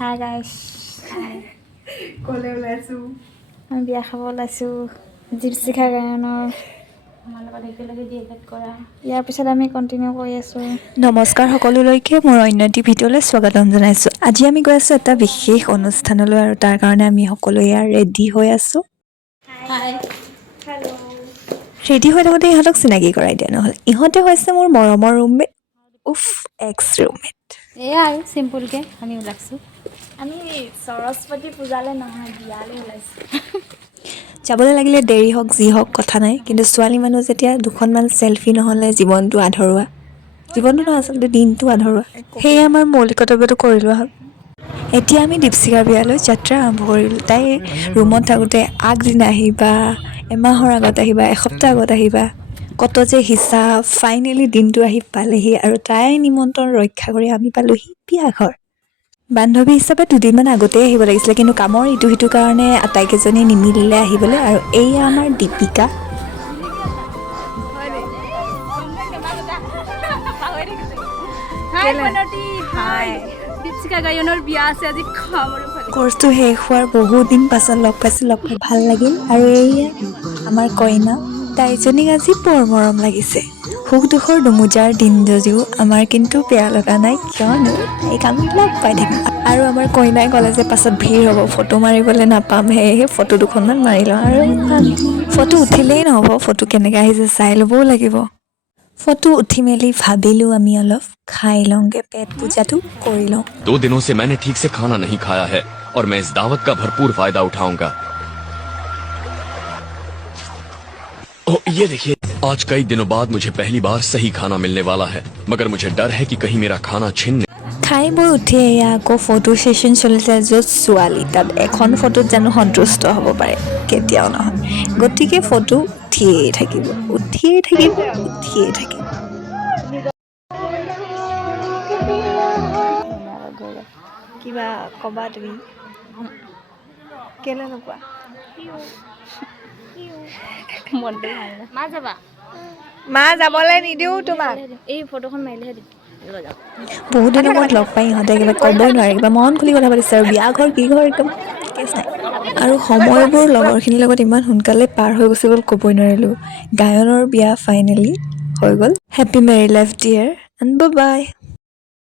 Hi guys ক'লে ওলাইছোঁ আমি বিয়া খাব ওলাইছোঁ দীপশিখা গায়নৰ আমাৰ লগত একেলগে ডিএড কৰা ইয়াৰ পিছত আমি কণ্টিনিউ কৰি আছোঁ। নমস্কাৰ সকলোলৈকে মোৰ অন্য এটি ভিডিঅ'লৈ স্বাগতম জনাইছোঁ। আজি আমি গৈ আছোঁ এটা বিশেষ অনুষ্ঠানলৈ আৰু তাৰ কাৰণে আমি সকলো ইয়াৰ ৰেডি হৈ আছোঁ। হাই ৰেডি হৈ থাকোঁতে ইহঁতক চিনাকি কৰাই দিয়া নহ'ল। ইহঁতে হৈছে মোৰ মৰমৰ ৰুমমেট এক্স ৰুমমেট। এয়া আৰু চিম্পুলকৈ আমি ওলাইছোঁ। আমি সৰস্বতী পূজালৈ নহয় বিয়ালৈ ওলাইছোঁ। যাবলৈ লাগিলে দেৰি হওক যি হওক কথা নাই, কিন্তু ছোৱালী মানুহ যেতিয়া দুখনমান চেলফি নহ'লে জীৱনটো আধৰুৱা, জীৱনটো নহয় আচলতে দিনটো আধৰুৱা। সেয়ে আমাৰ মৌলিক কৰ্তব্যটো কৰি লোৱা হ'ল। এতিয়া আমি দীপশিখাৰ বিয়ালৈ যাত্ৰা আৰম্ভ কৰিলোঁ। তাই ৰুমত থাকোঁতে আগদিনা আহিবা, এমাহৰ আগত আহিবা, এসপ্তাহ আগত আহিবা, কত যে হিচাপ। ফাইনেলি দিনটো আহি পালেহি আৰু তাই নিমন্ত্ৰণ ৰক্ষা কৰি আমি পালোহি বিয়াঘৰ। বান্ধৱী হিচাপে দুদিনমান আগতেই আহিব লাগিছিলে, কিন্তু কামৰ ইটো সিটো কাৰণে আটাইকেইজনী নিমিলিলে আহিবলৈ। আৰু এইয়া আমাৰ দীপিকা। দীপশিখা গায়নৰ বিয়া আছে আজি খাম আৰু কোৰ্চটো শেষ হোৱাৰ বহুত দিন পাছত লগ পাইছোঁ, লগ পাই ভাল লাগিল। আৰু এইয়া আমাৰ কইনা, তাইজনীক আজি বৰ মৰম লাগিছে। সুখ দুখৰ দুমোজাৰ দিন যদিও আমাৰ কিন্তু বেয়া লগা নাই, কিয়নো তাইক আমি লগ পাই থাকিম। আৰু আমাৰ কইনাই ক'লে যে পাছত ভিৰ হ'ব, ফটো মাৰিবলৈ নাপাম, সেয়েহে ফটো দুখনমান মাৰি লওঁ। আৰু ফটো উঠিলেই নহ'ব, ফটো কেনেকৈ আহিছে চাই ল'বও লাগিব। ফটো উঠি মেলি ভাবিলোঁ আমি অলপ খাই লওঁগৈ, পেট পূজাটো কৰি লওঁ। 2 दिनों से मैंने ठीक से खाना नहीं खाया है और मैं इस दावत का भरपूर फायदा उठाऊंगा। ओह, ये देखिए, आज कई दिनों बाद मुझे पहली बार सही खाना मिलने वाला है, मगर मुझे डर है कि कहीं मेरा खाना छिन খাই বৈ উঠি এয়া আকৌ ফটো ছেশ্যন চলিছে, য'ত ছোৱালী তাত এখন ফটোত জানো সন্তুষ্ট হ'ব পাৰে, কেতিয়াও নহয়। গতিকে ফটো উঠিয়েই থাকিব, উঠিয়েই থাকিব, উঠিয়েই থাকিব। কিবা ক'বা তুমি? কেলৈ নোকোৱা? মনটো ভাল নাই। মা যাবা? মা যাবলৈ নিদিওঁ তোমাক। এই ফটোখন মাৰিলেহে দিম। বহুত দিনৰ মূৰত লগ পাই ইহঁতে একেবাৰে ক'বই নোৱাৰে, কিবা মন খুলি কথা পাতিছে আৰু বিয়া ঘৰ কি ঘৰ একদম কেছ নাই। আৰু সময়বোৰ লগৰখিনিৰ লগত ইমান সোনকালে পাৰ হৈ গুচি গ'ল, ক'বই নোৱাৰিলোঁ। গায়নৰ বিয়া ফাইনেলি হৈ গ'ল। Happy married life dear and bye by.